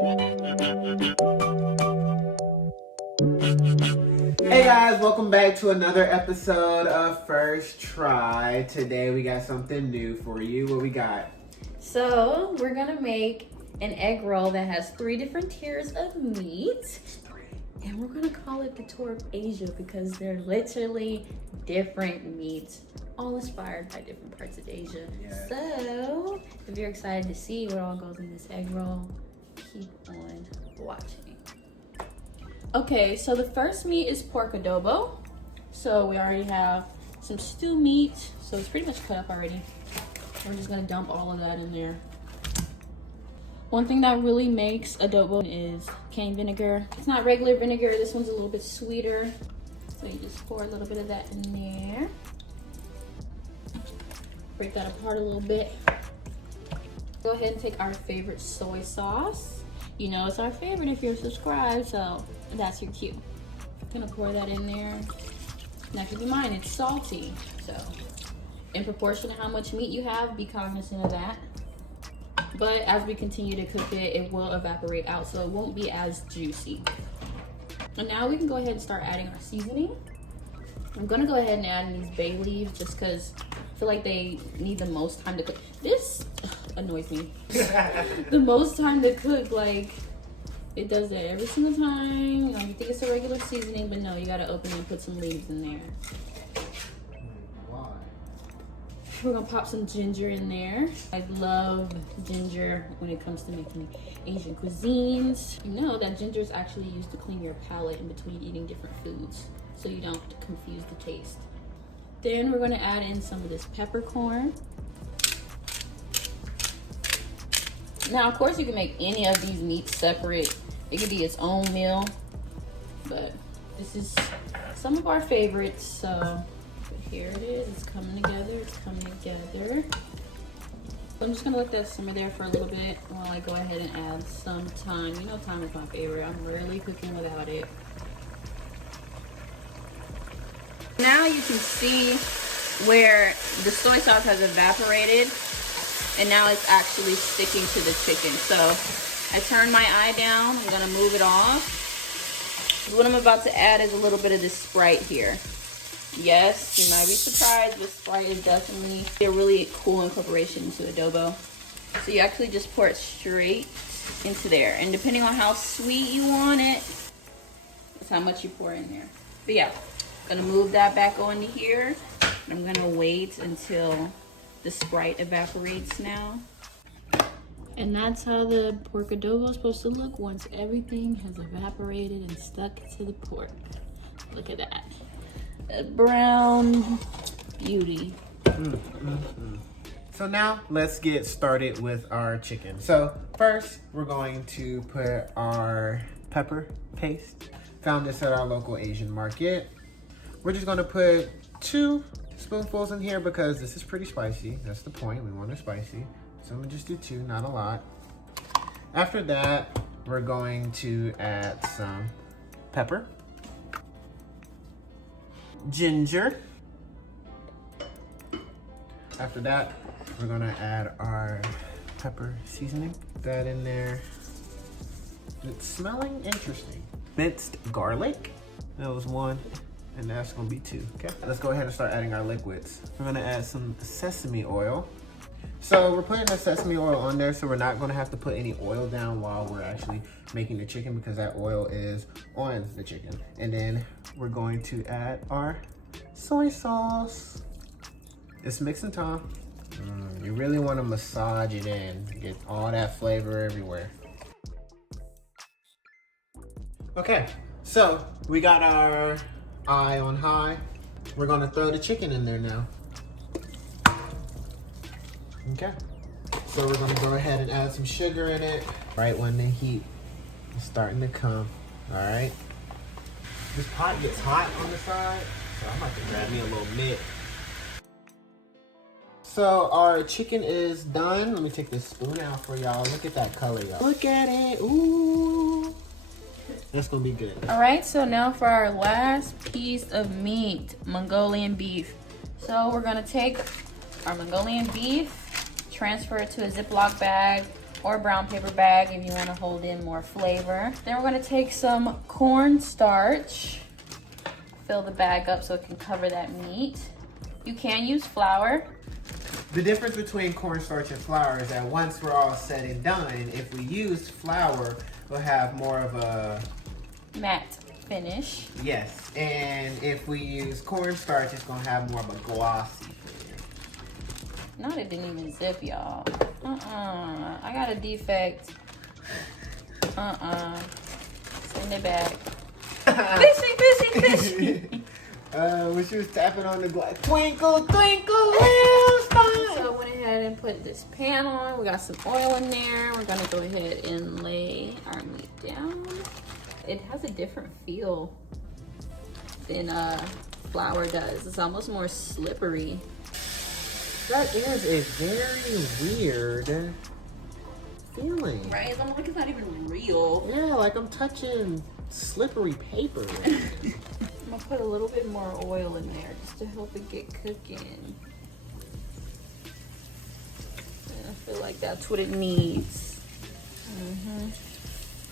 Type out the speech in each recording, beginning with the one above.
Hey guys, welcome back to another episode of First Try. Today we got something new for you. What we got? So we're gonna make an egg roll that has 3 different tiers of meat. And we're gonna call it the tour of Asia because they're literally different meats, all inspired by different parts of Asia. Yes. So if you're excited to see what all goes in this egg roll, keep on watching. Okay, so the first meat is pork adobo. So we already have some stew meat, so it's pretty much cut up already. We're just gonna dump all of that in there. One thing that really makes adobo is cane vinegar. It's not regular vinegar, this one's a little bit sweeter. So you just pour a little bit of that in there. Break that apart a little bit. Go ahead and take our favorite soy sauce. You know it's our favorite if you're subscribed, so that's your cue. I'm gonna pour that in there. Now keep in mind, it's salty, so in proportion to how much meat you have, be cognizant of that. But as we continue to cook it, it will evaporate out, so it won't be as juicy. And now we can go ahead and start adding our seasoning. I'm gonna go ahead and add in these bay leaves just because I feel like they need the most time to cook. This annoys me. The most time to cook, like, it does that every single time. You know, you think it's a regular seasoning, but no, you gotta open and put some leaves in there. Why? We're gonna pop some ginger in there. I love ginger when it comes to making Asian cuisines. You know that ginger is actually used to clean your palate in between eating different foods, so you don't confuse the taste. Then we're gonna add in some of this peppercorn. Now, of course, you can make any of these meats separate. It could be its own meal, but this is some of our favorites, so here it is. It's coming together. It's coming together. So I'm just gonna let that simmer there for a little bit while I go ahead and add some thyme. You know, thyme is my favorite. I'm rarely cooking without it. Now you can see where the soy sauce has evaporated, and now it's actually sticking to the chicken. So I turn my eye down. I'm gonna move it off. What I'm about to add is a little bit of this Sprite here. Yes, you might be surprised, but Sprite is definitely a really cool incorporation into adobo. So you actually just pour it straight into there. And depending on how sweet you want it, that's how much you pour in there. But yeah, I'm gonna move that back onto here. I'm gonna wait until the Sprite evaporates now. And that's how the pork adobo is supposed to look once everything has evaporated and stuck to the pork. Look at that. Brown beauty. So now let's get started with our chicken. So first we're going to put our pepper paste. Found this at our local Asian market. We're just gonna put 2 spoonfuls in here because this is pretty spicy. That's the point, we want it spicy. So I'm gonna just do 2, not a lot. After that, we're going to add some pepper, ginger. After that, we're gonna add our pepper seasoning. Put that in there. It's smelling interesting. Minced garlic, that was 1. And that's gonna be 2, okay? Let's go ahead and start adding our liquids. We're gonna add some sesame oil. So we're putting the sesame oil on there, so we're not gonna have to put any oil down while we're actually making the chicken because that oil is on the chicken. And then we're going to add our soy sauce. It's mixing time. You really wanna massage it in, get all that flavor everywhere. Okay, so we got our eye on high. We're gonna throw the chicken in there now. Okay, so we're gonna go ahead and add some sugar in it right when the heat is starting to come. All right, this pot gets hot on the side, so I'm about to grab me a little mitt. So our chicken is done. Let me take this spoon out for y'all. Look at that color, y'all. Look at it. Ooh. That's gonna be good. All right, so now for our last piece of meat, Mongolian beef. So we're gonna take our Mongolian beef, transfer it to a Ziploc bag, or brown paper bag if you want to hold in more flavor. Then we're going to take some cornstarch, fill the bag up so it can cover that meat. You can use flour. The difference between cornstarch and flour is that once we're all said and done, if we use flour, we'll have more of a matte finish. Yes, and if we use cornstarch, it's gonna have more of a glossy finish. No, it didn't even zip, y'all. I got a defect. Send it back. Fishy. When she was tapping on the glass, twinkle, twinkle, little star. So I went ahead and put this pan on. We got some oil in there. We're gonna go ahead and lay our meat down. It has a different feel than flour does. It's almost more slippery. That is a very weird feeling. Right? It's almost like it's not even real. Yeah, like I'm touching slippery paper. I'm gonna put a little bit more oil in there just to help it get cooking. And I feel like that's what it needs.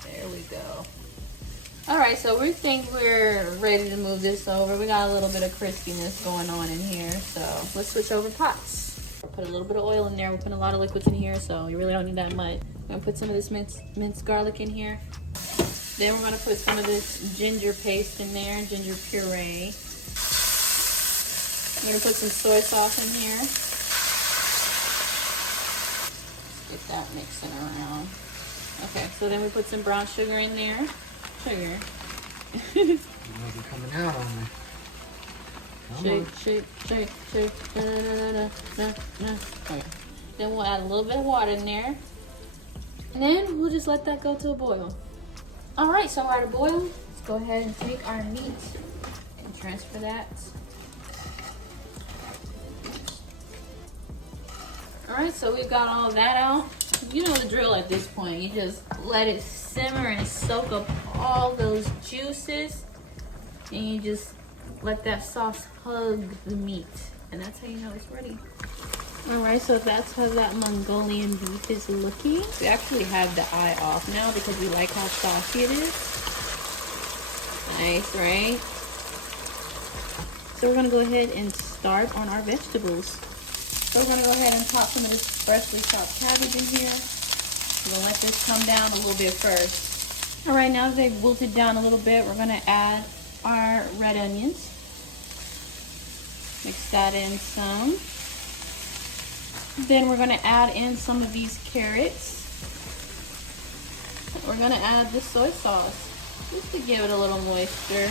There we go. All right, so we think we're ready to move this over. We got a little bit of crispiness going on in here, so let's switch over pots. Put a little bit of oil in there. We're putting a lot of liquids in here, so you really don't need that much. I'm gonna put some of this minced garlic in here. Then we're gonna put some of this ginger paste in there, ginger puree. I'm gonna put some soy sauce in here. Get that mixing around. Okay, so then we put some brown sugar in there. Sugar. It might be coming out on me. Shake. Da, da, da, da, da. Okay. Then we'll add a little bit of water in there. And then we'll just let that go to a boil. All right, so we're at a boil. Let's go ahead and take our meat and transfer that. All right, so we've got all that out. You know the drill at this point. You just let it simmer and soak up all those juices. And you just let that sauce hug the meat. And that's how you know it's ready. All right, so that's how that Mongolian beef is looking. We actually have the eye off now because we like how saucy it is. Nice, right? So we're gonna go ahead and start on our vegetables. So we're gonna go ahead and pop some of this freshly chopped cabbage in here. We're gonna let this come down a little bit first. All right, now that they've wilted down a little bit, we're gonna add our red onions. Mix that in some. Then we're gonna add in some of these carrots. We're gonna add the soy sauce, just to give it a little moisture.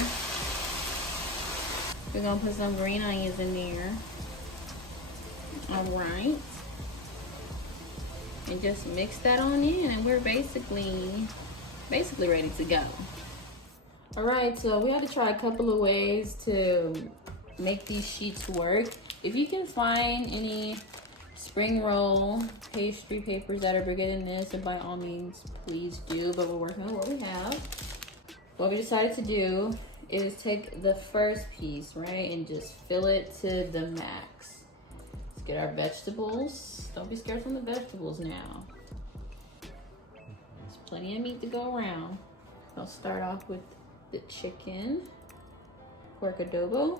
We're gonna put some green onions in there. All right. And just mix that on in, and we're basically ready to go. All right, so we had to try a couple of ways to make these sheets work. If you can find any spring roll pastry papers that are bigger than this, and by all means please do, but we're working on what we have. What we decided to do is take the first piece, right, and just fill it to the max. Let's get our vegetables. Don't be scared from the vegetables now. There's plenty of meat to go around. I'll start off with the chicken, pork adobo,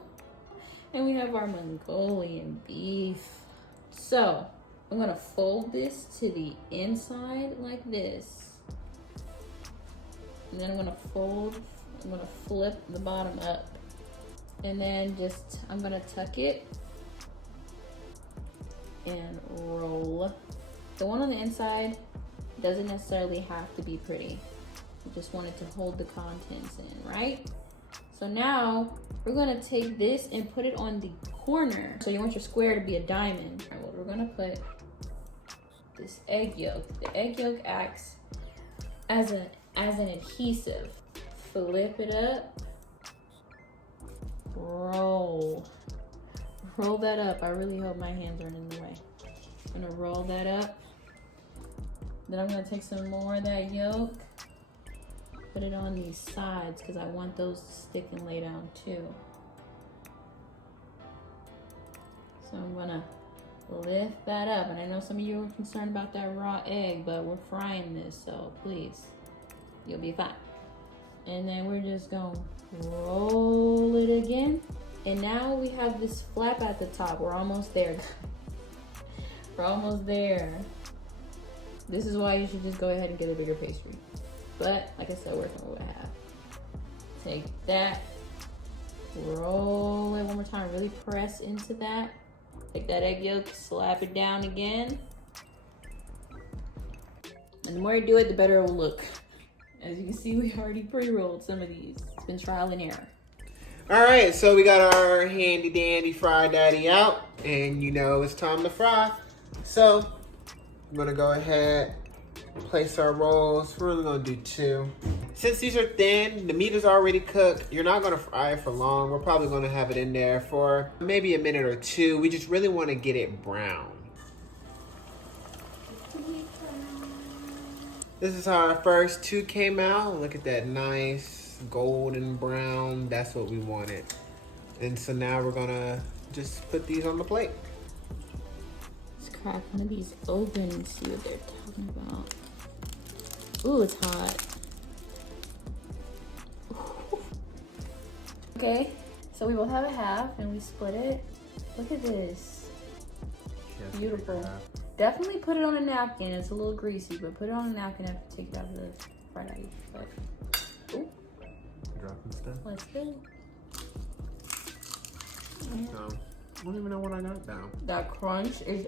and we have our Mongolian beef. So I'm gonna fold this to the inside like this. And then I'm gonna flip the bottom up. And then I'm gonna tuck it and roll. The one on the inside doesn't necessarily have to be pretty. I just want it to hold the contents in, right? So now we're gonna take this and put it on the corner. So you want your square to be a diamond. All right, well, we're gonna put this egg yolk. The egg yolk acts as an adhesive. Flip it up, roll that up. I really hope my hands aren't in the way. I'm gonna roll that up. Then I'm gonna take some more of that yolk, put it on these sides because I want those to stick and lay down too. So I'm gonna lift that up. And I know some of you are concerned about that raw egg, but we're frying this, so please, you'll be fine. And then we're just gonna roll it again. And now we have this flap at the top. We're almost there. We're almost there. This is why you should just go ahead and get a bigger pastry. But like I said, working with what I have. Take that, roll it one more time, really press into that. Take that egg yolk, slap it down again. And the more you do it, the better it will look. As you can see, we already pre-rolled some of these. It's been trial and error. All right, so we got our handy dandy fry daddy out, and you know it's time to fry. So I'm gonna go ahead, place our rolls. We're only gonna do 2. Since these are thin, the meat is already cooked. You're not gonna fry it for long. We're probably gonna have it in there for maybe a minute or 2. We just really wanna get it brown. This is how our first 2 came out. Look at that nice golden brown. That's what we wanted. And so now we're gonna just put these on the plate. Let's crack one of these open and see what they're talking about. Ooh, it's hot. Okay, so we both have a half and we split it. Look at this. Beautiful. Definitely put it on a napkin. It's a little greasy, but put it on a napkin after you take it out of the fried egg. Ooh. Dropping stuff. Let's go. No, I don't even know what I got down. That crunch is,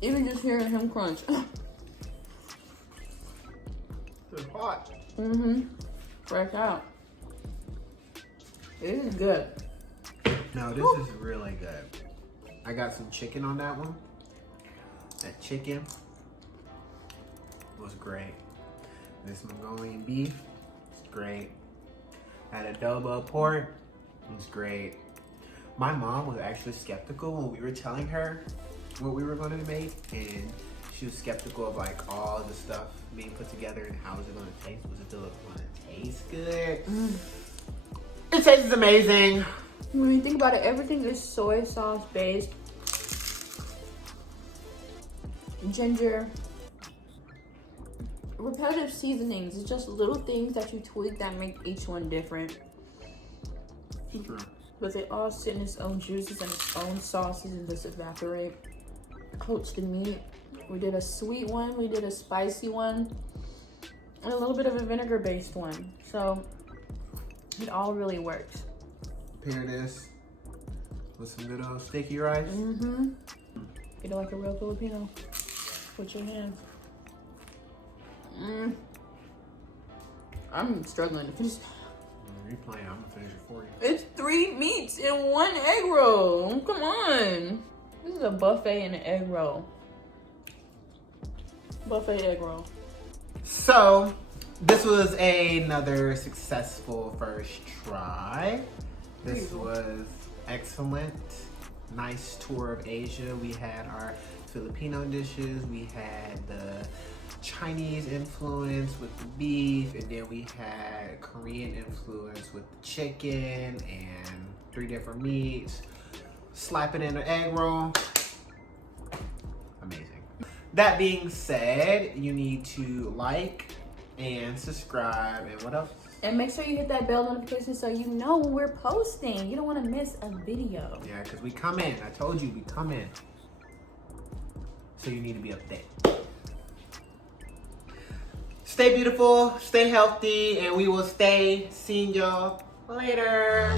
even just hearing him crunch. It's hot. Fresh out. This is good. No, this is really good. I got some chicken on that one. That chicken was great. This Mongolian beef is great. That adobo pork was great. My mom was actually skeptical when we were telling her what we were going to make, and she was skeptical of like all the stuff being put together and how is it going to taste. Was it going to taste good? It tastes amazing. When you think about it, everything is soy sauce based. Ginger. Repetitive seasonings. It's just little things that you tweak that make each one different. Sure. But they all sit in its own juices and its own sauces and just evaporate. Coats the meat. We did a sweet one, we did a spicy one, and a little bit of a vinegar based one. So it all really works. Pair this with some good old sticky rice. Eat it like a real Filipino. Put your hands. I'm struggling to finish. You're playing, I'm gonna finish it for you. It's 3 meats in 1 egg roll. Come on. This is a buffet and an egg roll. Buffet egg roll. So, this was another successful first try. This was excellent. Nice tour of Asia. We had our Filipino dishes. We had the Chinese influence with the beef, and then we had Korean influence with the chicken and 3 different meats. Slap it in an egg roll. Amazing. That being said, you need to like and subscribe, and what else? And make sure you hit that bell notification so you know when we're posting. You don't want to miss a video. Yeah, because we come in. I told you we come in. So you need to be up to date. Stay beautiful, stay healthy, and we will stay seeing y'all later.